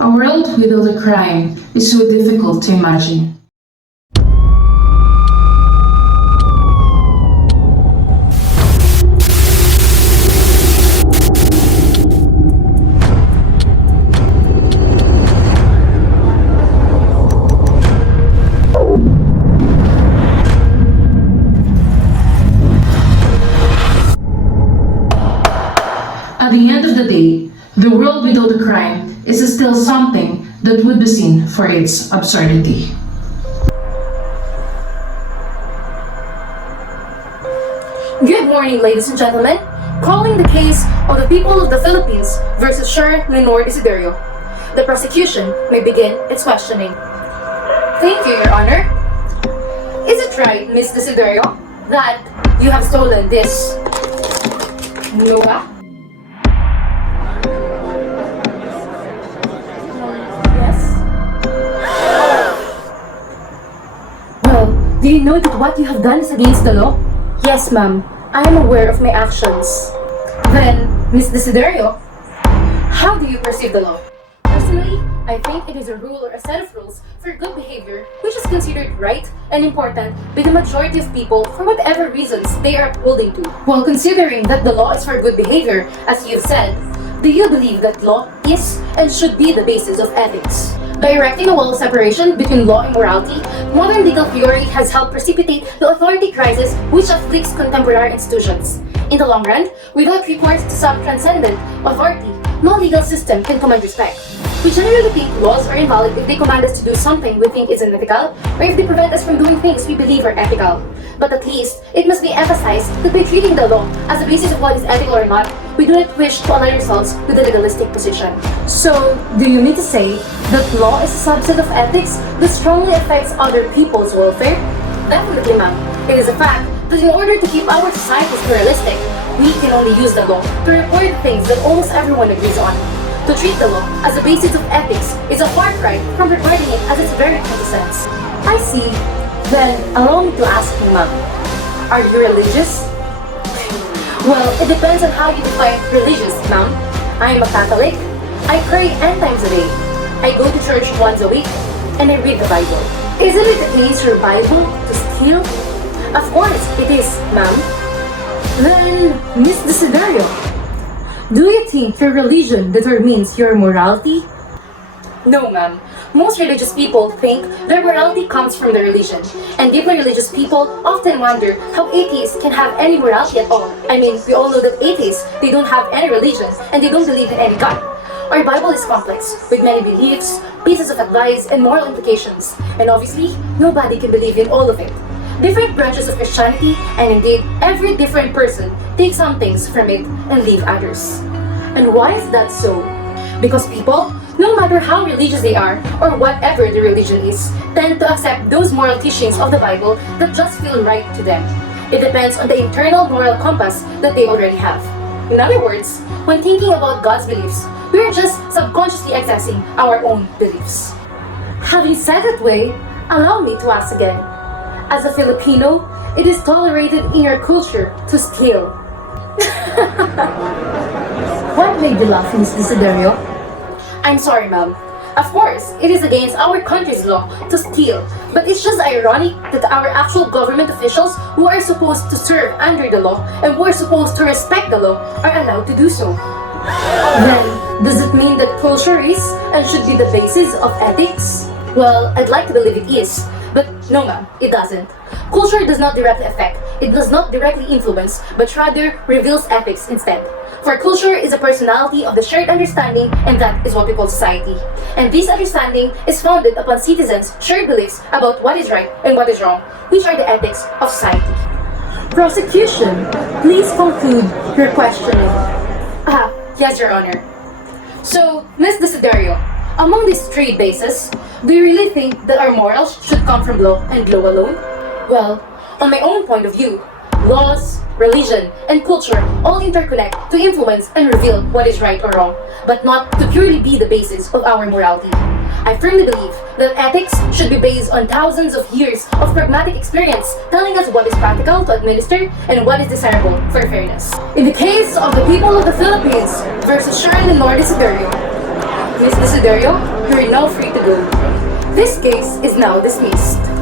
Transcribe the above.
A world without a crime is so difficult to imagine. At the end of the day, the world without a crime is still something that would be seen for its absurdity. Good morning, ladies and gentlemen. Calling the case of the people of the Philippines versus Sir Lenore Desiderio. The prosecution may begin its questioning. Thank you, Your Honor. Is it right, Miss Desiderio, that you have stolen this Nuga? Yes. Well, do you know that what you have done is against the law? Yes, ma'am. I am aware of my actions. Then, Miss Desiderio, how do you perceive the law? Personally, I think it is a rule or a set of rules for good behavior which is considered right and important by the majority of people for whatever reasons they are upholding to. While considering that the law is for good behavior, as you've said, do you believe that law is and should be the basis of ethics? By erecting a wall of separation between law and morality, modern legal theory has helped precipitate the authority crisis which afflicts contemporary institutions. In the long run, without recourse to some transcendent authority, no legal system can command respect. We generally think laws are invalid if they command us to do something we think is unethical, or if they prevent us from doing things we believe are ethical. But at least, it must be emphasized that by treating the law as the basis of what is ethical or not, we do not wish to align ourselves with a legalistic position. So, do you mean to say that law is a subset of ethics that strongly affects other people's welfare? Definitely, ma'am. It is a fact that in order to keep our societies pluralistic, we can only use the law to report things that almost everyone agrees on. To treat the law as a basis of ethics is a far cry from regarding it as its very quintessence. I see. Then, allow me to ask you, ma'am, are you religious? Well, it depends on how you define religious, ma'am. I am a Catholic. I pray 10 times a day. I go to church once a week, and I read the Bible. Isn't it against your Bible to steal? Of course it is, ma'am. Then, Miss Desiderio, do you think your religion determines your morality? No, ma'am. Most religious people think their morality comes from the religion, and deeply religious people often wonder how atheists can have any morality at all. I mean, we all know that atheists, they don't have any religion, and they don't believe in any God. Our Bible is complex, with many beliefs, pieces of advice, and moral implications, and obviously, nobody can believe in all of it. Different branches of Christianity, and indeed, every different person takes some things from it and leave others. And why is that so? Because people, no matter how religious they are, or whatever the religion is, tend to accept those moral teachings of the Bible that just feel right to them. It depends on the internal moral compass that they already have. In other words, when thinking about God's beliefs, we are just subconsciously accessing our own beliefs. Having said that way, allow me to ask again. As a Filipino, it is tolerated in your culture to steal. What made you laugh, Miss Desiderio? I'm sorry, ma'am. Of course, it is against our country's law to steal, but it's just ironic that our actual government officials who are supposed to serve under the law and who are supposed to respect the law are allowed to do so. Then, does it mean that culture is and should be the basis of ethics? Well, I'd like to believe it is, but no, ma'am, it doesn't. Culture does not directly affect, it does not directly influence, but rather reveals ethics instead. For culture is a personality of the shared understanding, and that is what we call society. And this understanding is founded upon citizens' shared beliefs about what is right and what is wrong, which are the ethics of society. Prosecution, please conclude your questioning. Yes, Your Honor. So, Ms. Desiderio, among these three bases, do you really think that our morals should come from law and law alone? Well, on my own point of view, laws, religion, and culture all interconnect to influence and reveal what is right or wrong, but not to purely be the basis of our morality. I firmly believe that ethics should be based on thousands of years of pragmatic experience telling us what is practical to administer and what is desirable for fairness. In the case of the people of the Philippines versus Sir Lenore Desiderio, Miss Desiderio, you're now free to go. This case is now dismissed.